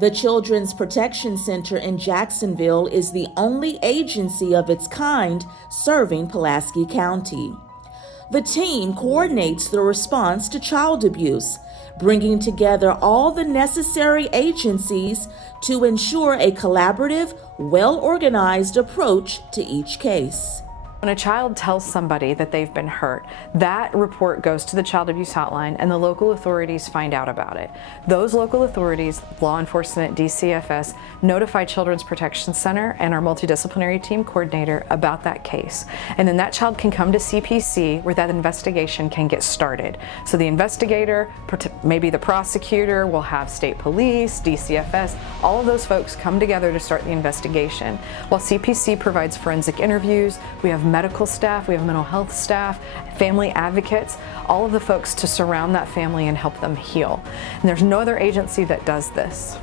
The Children's Protection Center in Jacksonville is the only agency of its kind serving Pulaski County. The team coordinates the response to child abuse, bringing together all the necessary agencies to ensure a collaborative, well-organized approach to each case. When a child tells somebody that they've been hurt, that report goes to the child abuse hotline and the local authorities find out about it. Those local authorities, law enforcement, DCFS, notify Children's Protection Center and our multidisciplinary team coordinator about that case. And then that child can come to CPC where that investigation can get started. So the investigator, maybe the prosecutor, will have state police, DCFS, all of those folks come together to start the investigation. While CPC provides forensic interviews, we have medical staff, we have mental health staff, family advocates, all of the folks to surround that family and help them heal. And there's no other agency that does this.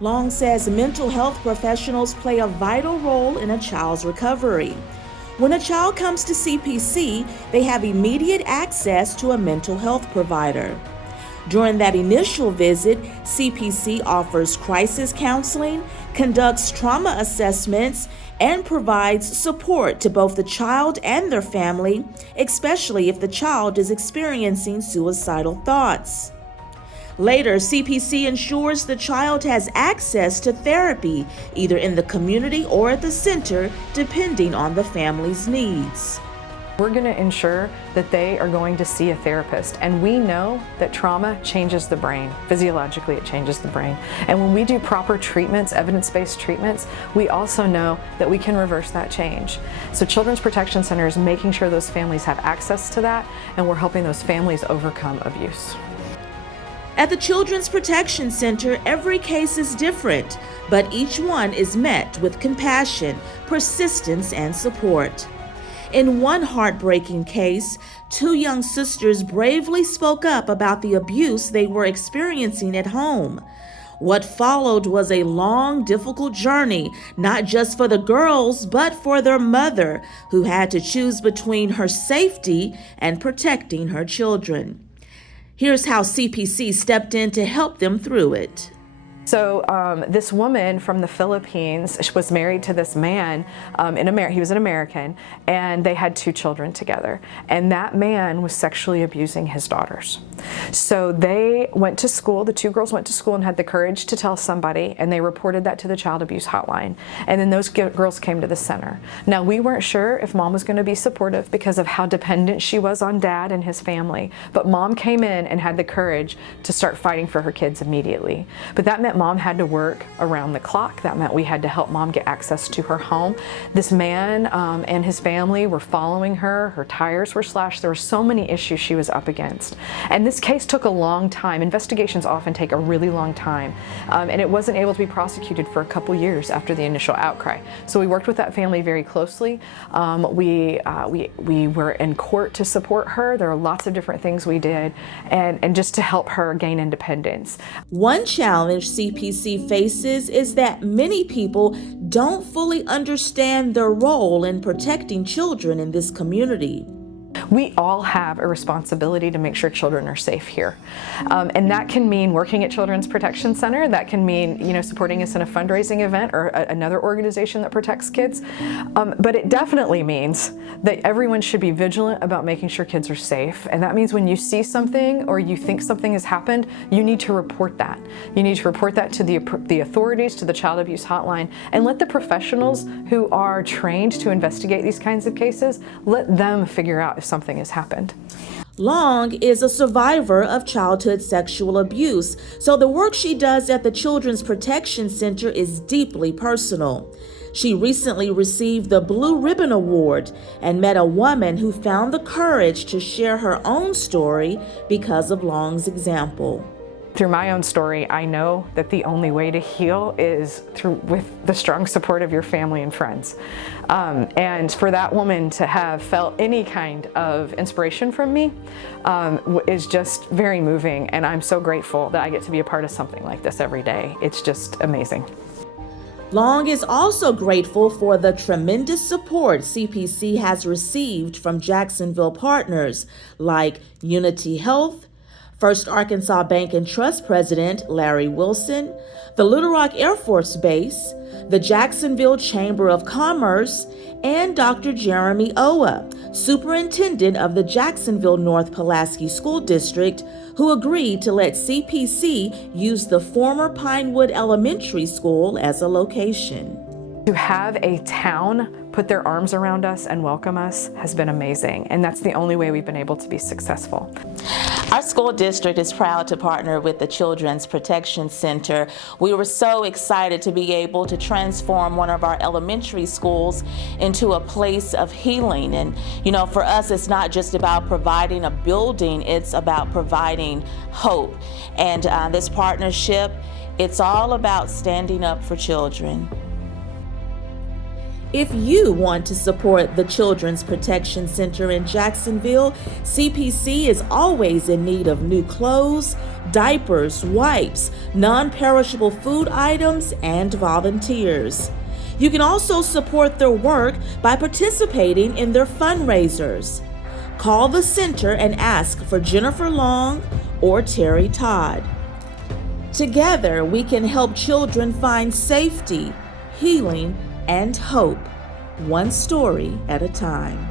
Long says mental health professionals play a vital role in a child's recovery. When a child comes to CPC, they have immediate access to a mental health provider. During that initial visit, CPC offers crisis counseling, conducts trauma assessments, and provides support to both the child and their family, especially if the child is experiencing suicidal thoughts. Later, CPC ensures the child has access to therapy, either in the community or at the center, depending on the family's needs. We're going to ensure that they are going to see a therapist, and we know that trauma changes the brain. Physiologically, it changes the brain. And when we do proper treatments, evidence-based treatments, we also know that we can reverse that change. So Children's Protection Center is making sure those families have access to that, and we're helping those families overcome abuse. At the Children's Protection Center, every case is different, but each one is met with compassion, persistence, and support. In one heartbreaking case, two young sisters bravely spoke up about the abuse they were experiencing at home. What followed was a long, difficult journey, not just for the girls, but for their mother, who had to choose between her safety and protecting her children. Here's how CPC stepped in to help them through it. So this woman from the Philippines, she was married to this man he was an American, and they had two children together. And that man was sexually abusing his daughters. So they went to school, the two girls went to school and had the courage to tell somebody, and they reported that to the child abuse hotline. And then those girls came to the center. Now, we weren't sure if mom was going to be supportive because of how dependent she was on dad and his family. But mom came in and had the courage to start fighting for her kids immediately. But that meant mom had to work around the clock. That meant we had to help mom get access to her home. This man and his family were following her. Her tires were slashed. There were so many issues she was up against. And this case took a long time. Investigations often take a really long time. And it wasn't able to be prosecuted for a couple years after the initial outcry. So we worked with that family very closely. We were in court to support her. There are lots of different things we did, and just to help her gain independence. One challenge CPC faces is that many people don't fully understand their role in protecting children in this community. We all have a responsibility to make sure children are safe here. And that can mean working at Children's Protection Center. That can mean, supporting us in a fundraising event or another organization that protects kids. But it definitely means that everyone should be vigilant about making sure kids are safe. And that means when you see something or you think something has happened, you need to report that. You need to report that to the authorities, to the child abuse hotline, and let the professionals who are trained to investigate these kinds of cases, let them figure out if something has happened. Long is a survivor of childhood sexual abuse, so the work she does at the Children's Protection Center is deeply personal. She recently received the Blue Ribbon Award and met a woman who found the courage to share her own story because of Long's example. Through my own story, I know that the only way to heal is with the strong support of your family and friends. And for that woman to have felt any kind of inspiration from me is just very moving, and I'm so grateful that I get to be a part of something like this every day. It's just amazing. Long is also grateful for the tremendous support CPC has received from Jacksonville partners like Unity Health, First Arkansas Bank and Trust President Larry Wilson, the Little Rock Air Force Base, the Jacksonville Chamber of Commerce, and Dr. Jeremy Owa, Superintendent of the Jacksonville North Pulaski School District, who agreed to let CPC use the former Pinewood Elementary School as a location. To have a town put their arms around us and welcome us has been amazing, and that's the only way we've been able to be successful. Our school district is proud to partner with the Children's Protection Center. We were so excited to be able to transform one of our elementary schools into a place of healing. And for us, it's not just about providing a building, it's about providing hope. And this partnership, it's all about standing up for children. If you want to support the Children's Protection Center in Jacksonville, CPC is always in need of new clothes, diapers, wipes, non-perishable food items, and volunteers. You can also support their work by participating in their fundraisers. Call the center and ask for Jennifer Long or Terry Todd. Together, we can help children find safety, healing, and hope, one story at a time.